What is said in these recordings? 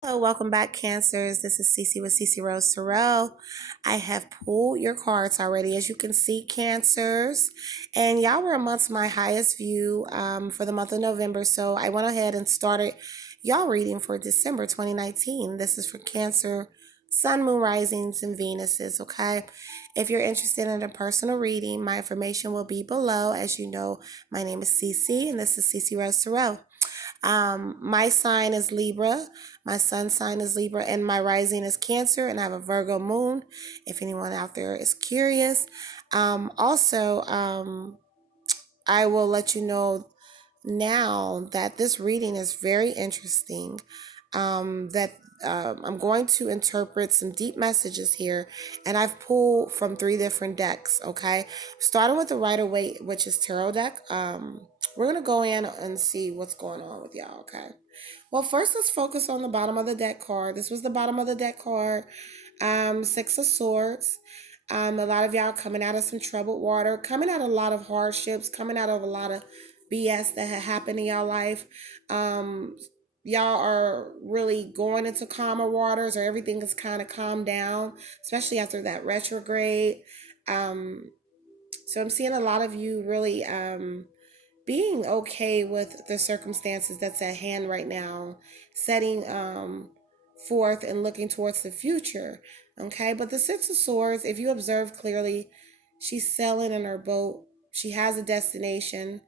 Hello, welcome back, Cancers. This is Cece with Cece Rose Sorrell. I have pulled your cards already, as you can see, Cancers. And y'all were amongst my highest view for the month of November. So I went ahead and started y'all reading for December 2019. This is for Cancer, Sun, Moon, Risings, and Venuses, okay? If you're interested in a personal reading, my information will be below. As you know, my name is Cece, and this is Cece Rose Sorrell. My sign is Libra, my sun sign is Libra, and my rising is Cancer, and I have a Virgo moon. If anyone out there is curious, also, I will let you know now that this reading is very interesting. That I'm going to interpret some deep messages here, and I've pulled from three different decks. Okay, starting with the Rider Waite, which is tarot deck. We're gonna go in and see what's going on with y'all. Okay. Well, first let's focus on the bottom of the deck card. This was the bottom of the deck card. Six of Swords. A lot of y'all coming out of some troubled water, coming out of a lot of hardships, coming out of a lot of BS that had happened in y'all life. Um, y'all are really going into calmer waters, or everything is kind of calmed down, especially after that retrograde. Um, so I'm seeing a lot of you really being okay with the circumstances that's at hand right now, setting forth and looking towards the future. Okay, but the Six of Swords, if you observe clearly, she's sailing in her boat. She has a destination,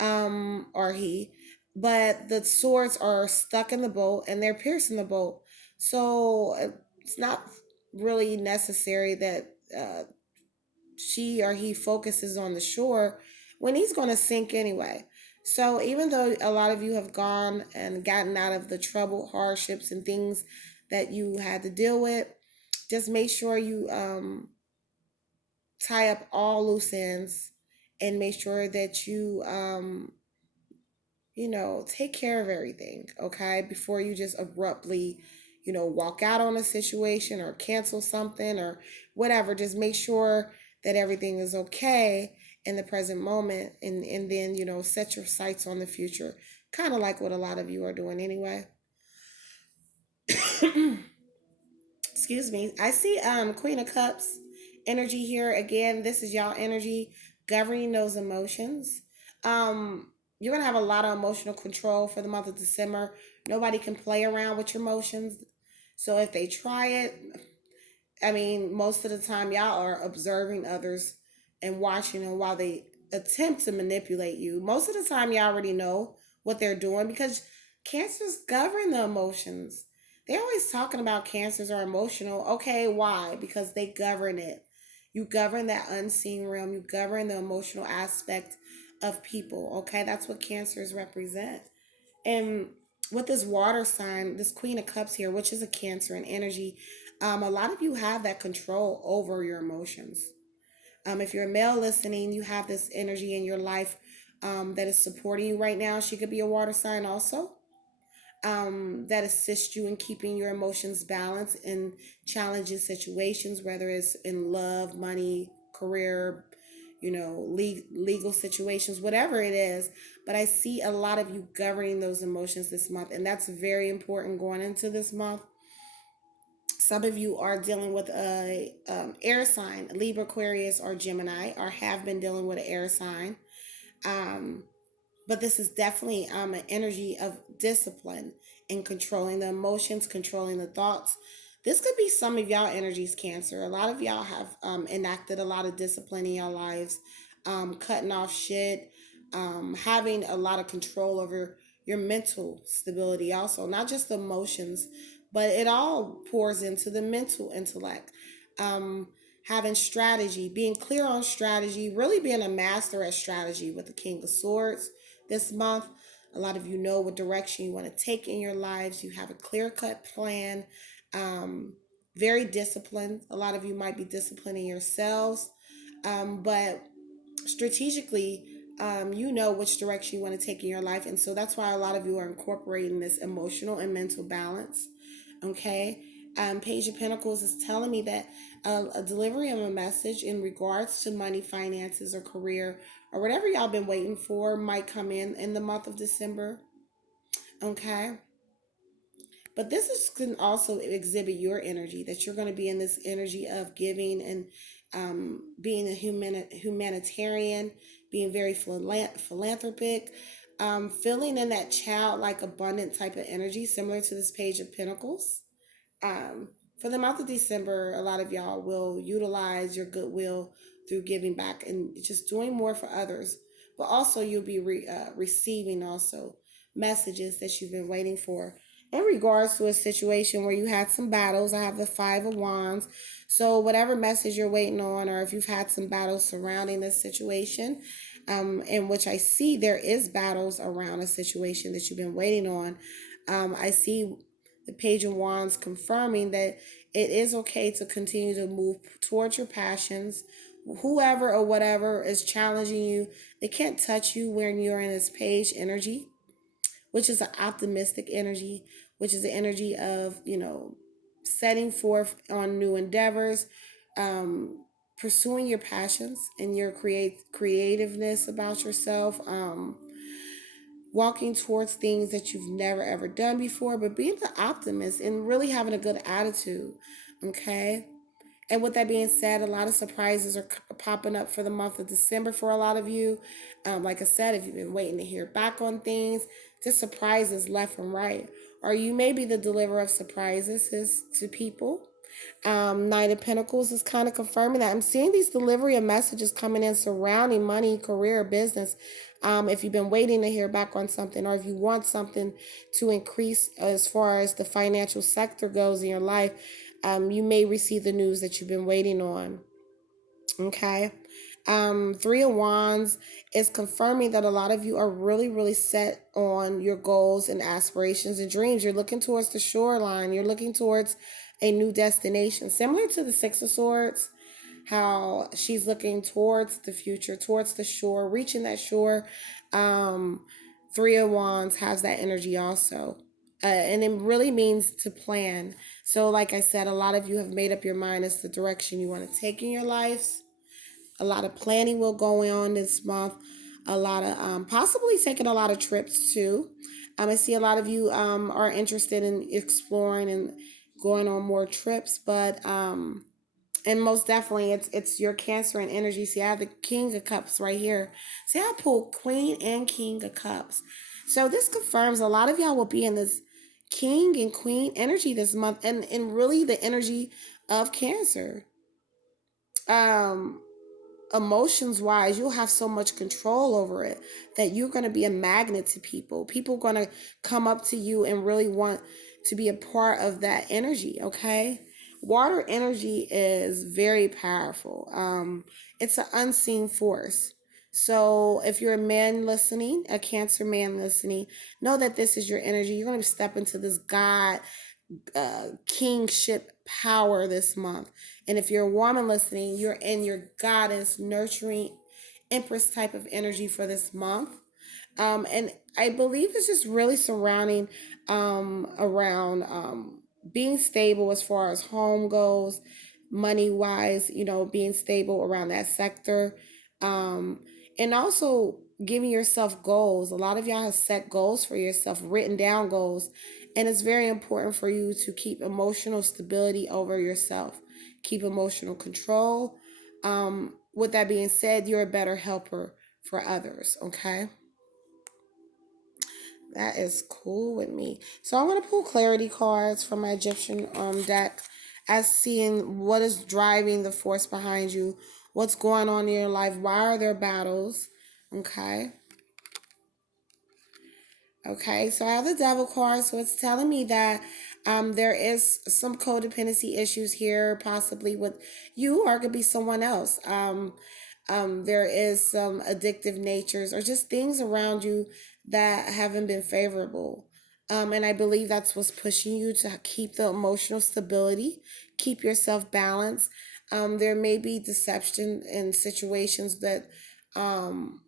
or he, but the swords are stuck in the boat and they're piercing the boat. So it's not really necessary that she or he focuses on the shore when he's going to sink anyway. So even though a lot of you have gone and gotten out of the trouble, hardships, and things that you had to deal with, just make sure you tie up all loose ends and make sure that you take care of everything, okay, before you just abruptly, walk out on a situation or cancel something or whatever. Just make sure that everything is okay in the present moment, and then, set your sights on the future, kind of like what a lot of you are doing anyway. Excuse me. I see Queen of Cups energy here again. This is y'all energy governing those emotions. You're gonna have a lot of emotional control for the month of December. Nobody can play around with your emotions. So if they try it, I mean, most of the time y'all are observing others and watching them while they attempt to manipulate you. Most of the time y'all already know what they're doing, because cancers govern the emotions. They're always talking about cancers are emotional. Okay, why? Because they govern it. You govern that unseen realm. You govern the emotional aspect of people. Okay, that's what cancers represent. And with this water sign, this Queen of Cups here, which is a Cancer in energy, a lot of you have that control over your emotions. If you're a male listening, you have this energy in your life that is supporting you right now. She could be a water sign also, that assists you in keeping your emotions balanced in challenging situations, whether it's in love, money, career, legal situations, whatever it is. But I see a lot of you governing those emotions this month, and that's very important going into this month. Some of you are dealing with a air sign, Libra, Aquarius, or Gemini, or have been dealing with an air sign. Um, but this is definitely an energy of discipline and controlling the emotions, controlling the thoughts. This could be some of y'all energies, Cancer. A lot of y'all have enacted a lot of discipline in your lives, cutting off shit, having a lot of control over your mental stability, also, not just the emotions, but it all pours into the mental intellect. Um, Having strategy, being clear on strategy, really being a master at strategy with the King of Swords this month. A lot of you know what direction you want to take in your lives. You have a clear cut plan, um, very disciplined. A lot of you might be disciplining yourselves, but strategically, you know which direction you want to take in your life. And so that's why a lot of you are incorporating this emotional and mental balance. Okay. Page of Pentacles is telling me that a delivery of a message in regards to money, finances, or career, or whatever y'all been waiting for, might come in the month of December. Okay. But this is can also exhibit your energy, that you're going to be in this energy of giving and being a humanitarian, being very philanthropic, feeling in that childlike abundant type of energy, similar to this Page of Pentacles. um, for the month of December, a lot of y'all will utilize your goodwill through giving back and just doing more for others. But also, you'll be receiving also messages that you've been waiting for in regards to a situation where you had some battles. I have the Five of Wands. So, whatever message you're waiting on, or if you've had some battles surrounding this situation, in which I see there is battles around a situation that you've been waiting on, I see the Page of Wands confirming that it is okay to continue to move towards your passions. Whoever or whatever is challenging you, they can't touch you when you're in this page energy, which is an optimistic energy, which is the energy of, setting forth on new endeavors, um, pursuing your passions and your creativeness about yourself. Walking towards things that you've never ever done before, but being the optimist and really having a good attitude. Okay. And with that being said, a lot of surprises are popping up for the month of December for a lot of you. Like I said, if you've been waiting to hear back on things, just surprises left and right. Or you may be the deliverer of surprises to people. Knight of Pentacles is kind of confirming that. I'm seeing these delivery of messages coming in surrounding money, career, business. If you've been waiting to hear back on something, or if you want something to increase as far as the financial sector goes in your life, you may receive the news that you've been waiting on. Okay. Three of Wands is confirming that a lot of you are really, really set on your goals and aspirations and dreams. You're looking towards the shoreline. You're looking towards a new destination, similar to the Six of Swords, how she's looking towards the future, towards the shore, reaching that shore. Um, Three of Wands has that energy also. And it really means to plan. So, like I said, a lot of you have made up your mind as the direction you want to take in your lives. A lot of planning will go on this month. A lot of possibly taking a lot of trips too. I see a lot of you are interested in exploring and going on more trips, but and most definitely it's your Cancer and energy. See, I have the King of Cups right here. See, I pulled Queen and King of Cups. So this confirms a lot of y'all will be in this King and Queen energy this month, and really the energy of Cancer. Um, Emotions wise, you'll have so much control over it that you're going to be a magnet to people. People are going to come up to you and really want to be a part of that energy. Okay. Water energy is very powerful. It's an unseen force. So if you're a man listening, a Cancer man listening, know that this is your energy. You're going to step into this God kingship power this month. And if you're a woman listening, you're in your goddess, nurturing, empress type of energy for this month. And I believe it's just really surrounding around being stable as far as home goes, money wise, being stable around that sector. Um, and also giving yourself goals. A lot of y'all have set goals for yourself, written down goals. And it's very important for you to keep emotional stability over yourself, keep emotional control. With that being said, you're a better helper for others, okay? That is cool with me. So I'm going to pull clarity cards from my Egyptian deck, as seeing what is driving the force behind you, what's going on in your life, why are there battles, okay? Okay, so I have the Devil card, so it's telling me that there is some codependency issues here, possibly with you, or it could be someone else. There is some addictive natures, or just things around you that haven't been favorable. And I believe that's what's pushing you to keep the emotional stability, keep yourself balanced. There may be deception in situations that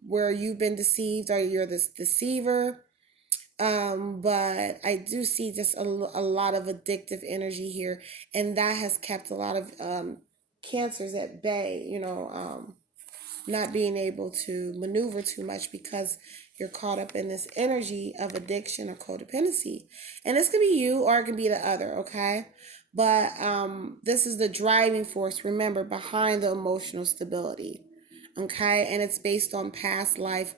where you've been deceived, or you're this deceiver. But I do see just a lot of addictive energy here, and that has kept a lot of cancers at bay, not being able to maneuver too much because you're caught up in this energy of addiction or codependency. And this could be you or it can be the other, okay? But this is the driving force, remember, behind the emotional stability, okay? And it's based on past life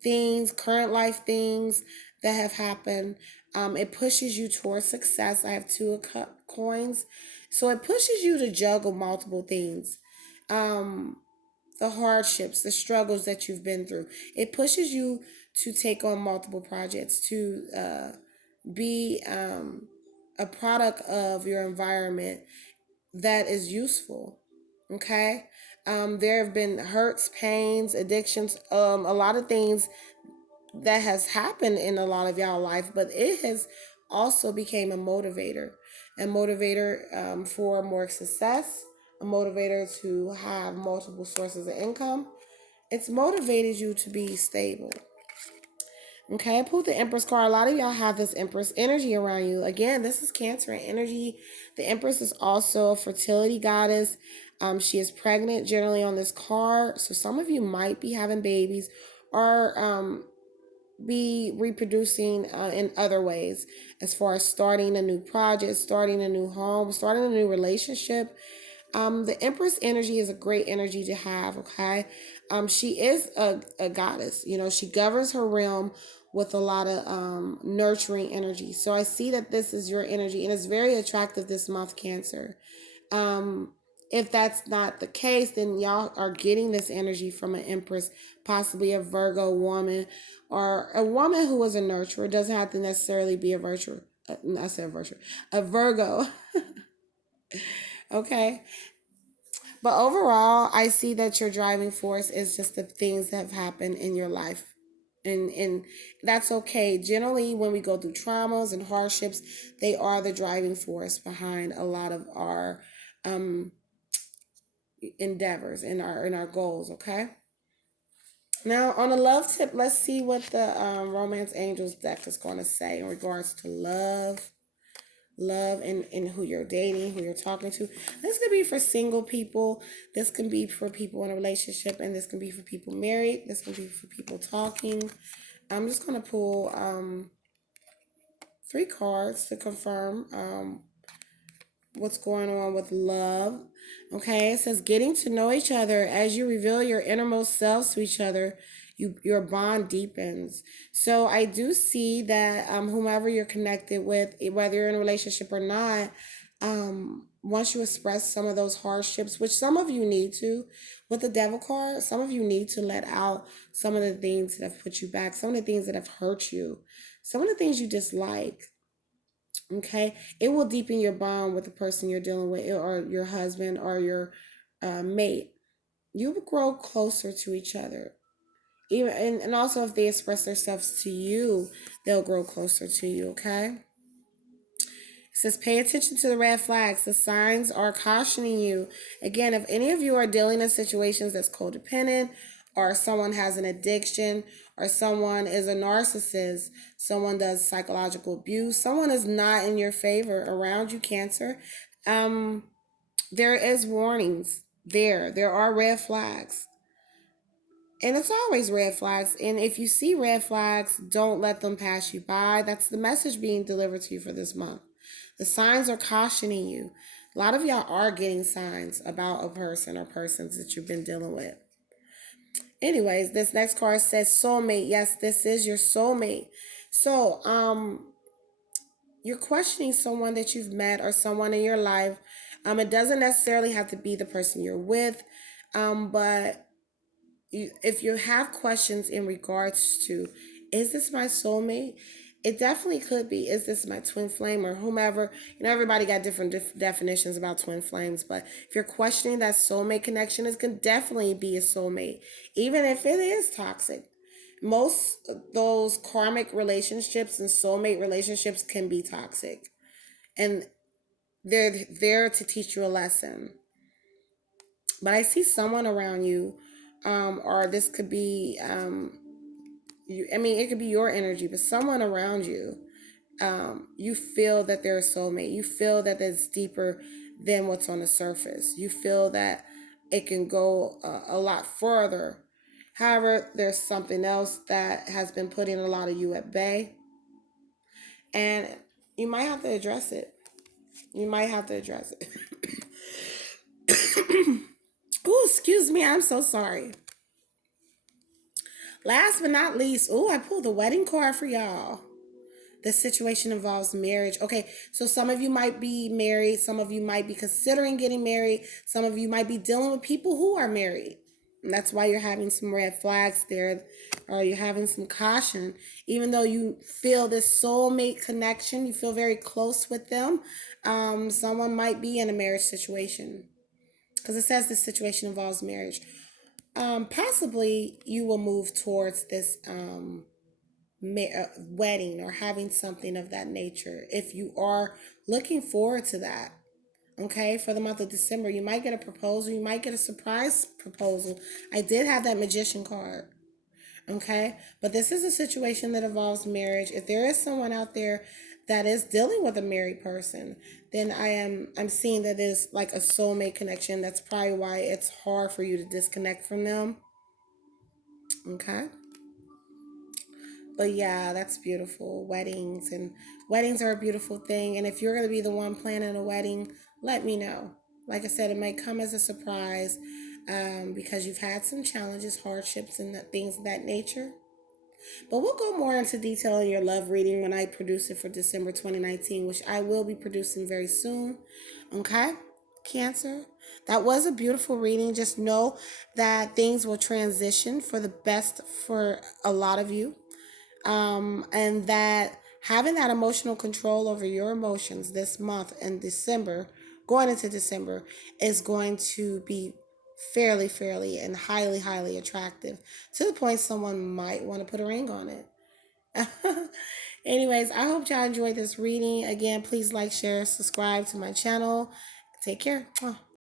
things, current life things that have happened. It pushes you towards success. I have two coins. So it pushes you to juggle multiple things. The hardships, the struggles that you've been through. It pushes you to take on multiple projects, to be a product of your environment that is useful. Okay. There have been hurts, pains, addictions, a lot of things that has happened in a lot of y'all life, but it has also became a motivator for more success, a motivator to have multiple sources of income. It's motivated you to be stable. Okay, I pulled the Empress card. A lot of y'all have this Empress energy around you. Again, this is Cancer energy. The Empress is also a fertility goddess. She is pregnant generally on this card. So some of you might be having babies or be reproducing in other ways, as far as starting a new project, starting a new home, starting a new relationship. The Empress energy is a great energy to have, okay? She is a goddess. You know, she governs her realm with a lot of nurturing energy. So I see that this is your energy, and it's very attractive this month, Cancer. Um, if that's not the case, then y'all are getting this energy from an Empress, possibly a Virgo woman, or a woman who is a nurturer. It doesn't have to necessarily be a virtue. I said a virtue, a Virgo. Okay. But overall, I see that your driving force is just the things that have happened in your life. And that's okay. Generally, when we go through traumas and hardships, they are the driving force behind a lot of our um, endeavors and our goals. Okay. Now, on a love tip, let's see what the Romance Angels deck is going to say in regards to love and who you're dating, who you're talking to. This could be for single people. This can be for people in a relationship, and this can be for people married. This can be for people talking. I'm just going to pull 3 cards to confirm what's going on with love. Okay, it says getting to know each other as you reveal your innermost selves to each other. Your bond deepens. So I do see that whomever you're connected with, whether you're in a relationship or not, once you express some of those hardships, which some of you need to, with the Devil card, some of you need to let out some of the things that have put you back, some of the things that have hurt you, some of the things you dislike. Okay, it will deepen your bond with the person you're dealing with, or your husband or your mate. You will grow closer to each other. Even and also if they express themselves to you, they'll grow closer to you. Okay. It says pay attention to the red flags. The signs are cautioning you. Again, if any of you are dealing in situations that's codependent, or someone has an addiction, or someone is a narcissist, someone does psychological abuse, someone is not in your favor around you, Cancer, um, there is warnings there. There are red flags. And it's always red flags. And if you see red flags, don't let them pass you by. That's the message being delivered to you for this month. The signs are cautioning you. A lot of y'all are getting signs about a person or persons that you've been dealing with. Anyways, this next card says soulmate. Yes, this is your soulmate. So, you're questioning someone that you've met or someone in your life. It doesn't necessarily have to be the person you're with, but if you have questions in regards to, is this my soulmate? It definitely could be. Is this my twin flame or whomever? You know, everybody got different definitions about twin flames, but if you're questioning that soulmate connection, it can definitely be a soulmate, even if it is toxic. Most of those karmic relationships and soulmate relationships can be toxic, and they're there to teach you a lesson. But I see someone around you, or this could be, I mean, it could be your energy, but someone around you, you feel that they're a soulmate. You feel that it's deeper than what's on the surface. You feel that it can go a lot further. However, there's something else that has been putting a lot of you at bay, and you might have to address it. You might have to address it. Oh, excuse me. I'm so sorry. Last but not least, oh, I pulled the wedding card for y'all. This situation involves marriage. Okay, so some of you might be married, some of you might be considering getting married, some of you might be dealing with people who are married. And that's why you're having some red flags there, or you're having some caution. Even though you feel this soulmate connection, you feel very close with them, someone might be in a marriage situation. Because it says this situation involves marriage. Possibly you will move towards this wedding or having something of that nature if you are looking forward to that. Okay, for the month of December, you might get a proposal, you might get a surprise proposal. I did have that magician card. Okay, but this is a situation that involves marriage. If there is someone out there that is dealing with a married person, then I'm seeing that is like a soulmate connection. That's probably why it's hard for you to disconnect from them. Okay. But yeah, that's beautiful. Weddings are a beautiful thing. And if you're gonna be the one planning a wedding, let me know. Like I said, it might come as a surprise, because you've had some challenges, hardships, and things of that nature. But we'll go more into detail in your love reading when I produce it for December 2019, which I will be producing very soon. Okay, Cancer. That was a beautiful reading. Just know that things will transition for the best for a lot of you, and that having that emotional control over your emotions this month and December, going into December, is going to be fairly, and highly attractive to the point someone might want to put a ring on it. Anyways, I hope y'all enjoyed this reading. Again, please like, share, subscribe to my channel. Take care.